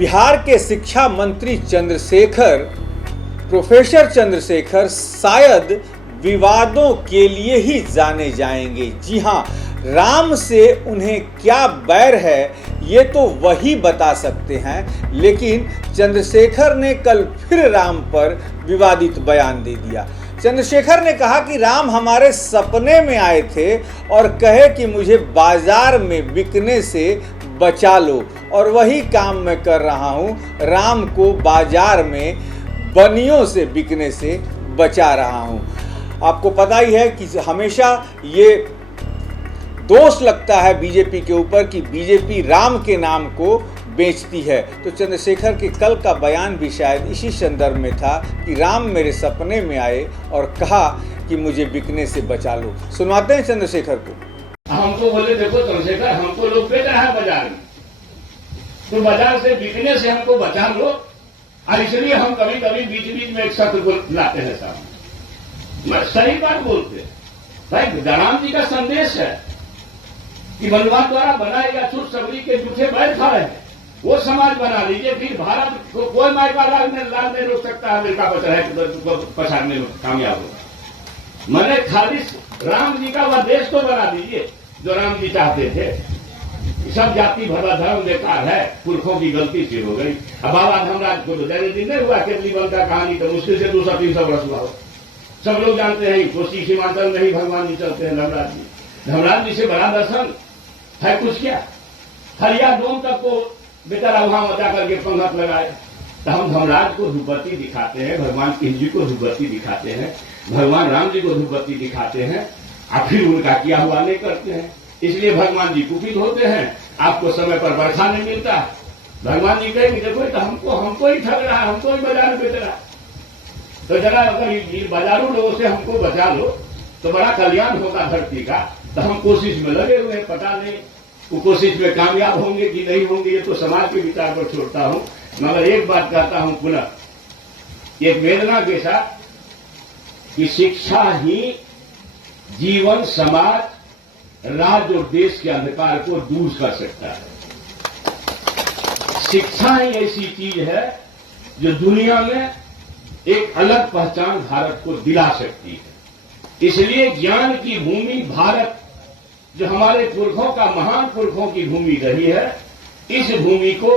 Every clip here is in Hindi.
बिहार के शिक्षा मंत्री प्रोफेसर चंद्रशेखर शायद विवादों के लिए ही जाने जाएंगे। जी हाँ, राम से उन्हें क्या बैर है ये तो वही बता सकते हैं, लेकिन चंद्रशेखर ने कल फिर राम पर विवादित बयान दे दिया। चंद्रशेखर ने कहा कि राम हमारे सपने में आए थे और कहे कि मुझे बाजार में बिकने से बचा लो, और वही काम मैं कर रहा हूँ, राम को बाजार में बनियों से बिकने से बचा रहा हूँ। आपको पता ही है कि हमेशा ये दोष लगता है बीजेपी के ऊपर कि बीजेपी राम के नाम को बेचती है। तो चंद्रशेखर के कल का बयान भी शायद इसी संदर्भ में था कि राम मेरे सपने में आए और कहा कि मुझे बिकने से बचा लो। सुनवाते हैं चंद्रशेखर को। हमको बोले देखो चंद्रशेखर, हमको लोग बेच रहा है बाजार में, तो बाजार से बिकने से हमको बचा लो, और इसलिए हम कभी कभी बीच बीच में एक सत्र को लाते हैं सामने। मैं सही बात बोलते भाई, राम जी का संदेश है कि बलवान द्वारा बनाए या छूट सबरी के जूठे बैठ खा रहे हैं, वो समाज बना लीजिए, फिर भारत को कोई मायका लाल नहीं रोक सकता अमेरिका बचा है पछाड़ने में कामयाब होगा। मैंने खाली राम जी का वह देश तो बना दीजिए जो राम जी चाहते थे। सब जाति भरा धर्म बेकार है, पुरखों की गलती से हो गई। अब बाबा धर्मराज को तो दैनिक दिन नहीं हुआ, केजरीवाल का कहानी तो मुश्किल से 200-300 वर्ष हुआ हो। सब लोग जानते हैं कोसी सीमांचल में ही भगवान जी चलते हैं धर्मराज जी से बड़ा दर्शन है कुछ क्या। हरिया डोम तक को बेचारा वहां मचा करके पंगत लगाए। तो हम धर्मराज को धूपबत्ती दिखाते हैं, भगवान कृष्ण जी को धूपबत्ती दिखाते हैं, भगवान राम जी को धूपबत्ती दिखाते हैं, और फिर उनका किया हुआ नहीं करते हैं। इसलिए भगवान जी कुपित होते हैं, आपको समय पर बरखा नहीं मिलता। भगवान जी कहेंगे देखो तो हमको ही ठग रहा है, हमको ही बाजार बेच रहा है, तो जरा अगर बाजारू लोगों से हमको बचा लो तो बड़ा कल्याण होगा धरती का। तो हम कोशिश में लगे हुए हैं, पता नहीं वो कोशिश में कामयाब होंगे कि नहीं होंगे, ये तो समाज के विचार पर छोड़ता हूं। मगर एक बात कहता हूं पुनः, एक वेदना के साथ कि शिक्षा ही जीवन, समाज, राज्य और देश के अंधकार को दूर कर सकता है। शिक्षा ही ऐसी चीज है जो दुनिया में एक अलग पहचान भारत को दिला सकती है। इसलिए ज्ञान की भूमि भारत, जो हमारे पुरखों का, महान पुरखों की भूमि रही है, इस भूमि को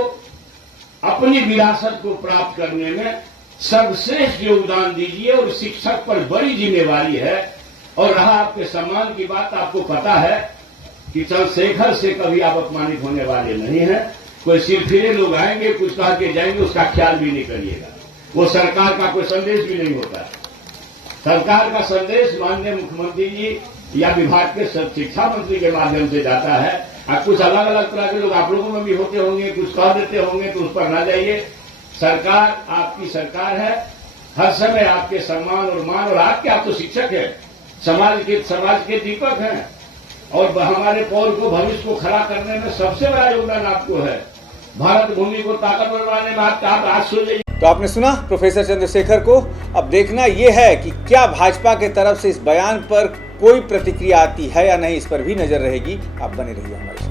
अपनी विरासत को प्राप्त करने में सर्वश्रेष्ठ योगदान दीजिए। और शिक्षक पर बड़ी जिम्मेवारी है। और रहा आपके सम्मान की बात, आपको पता है कि चंद्रशेखर से कभी आप अपमानित होने वाले नहीं हैं। कोई सिरफिरे लोग आएंगे, कुछ कह के जाएंगे, उसका ख्याल भी नहीं करिएगा। वो सरकार का कोई संदेश भी नहीं होता है। सरकार का संदेश माननीय मुख्यमंत्री जी या विभाग के शिक्षा मंत्री के माध्यम से जाता है। और कुछ अलग अलग तरह के लोग आप लोगों में भी होते होंगे, कुछ कह देते होंगे, तो उस पर ना जाइए। सरकार आपकी सरकार है, हर समय आपके सम्मान और मान, और आप तो शिक्षक हैं, समाज के दीपक हैं, और हमारे पौर को, भविष्य को खड़ा करने में सबसे बड़ा योगदान आपको है। भारत भूमि को ताकतवर बनाने में आप आज सुन लीजिए। तो आपने सुना प्रोफेसर चंद्रशेखर को। अब देखना यह है कि क्या भाजपा के तरफ से इस बयान पर कोई प्रतिक्रिया आती है या नहीं, इस पर भी नजर रहेगी। आप बने रहिए हमारे साथ।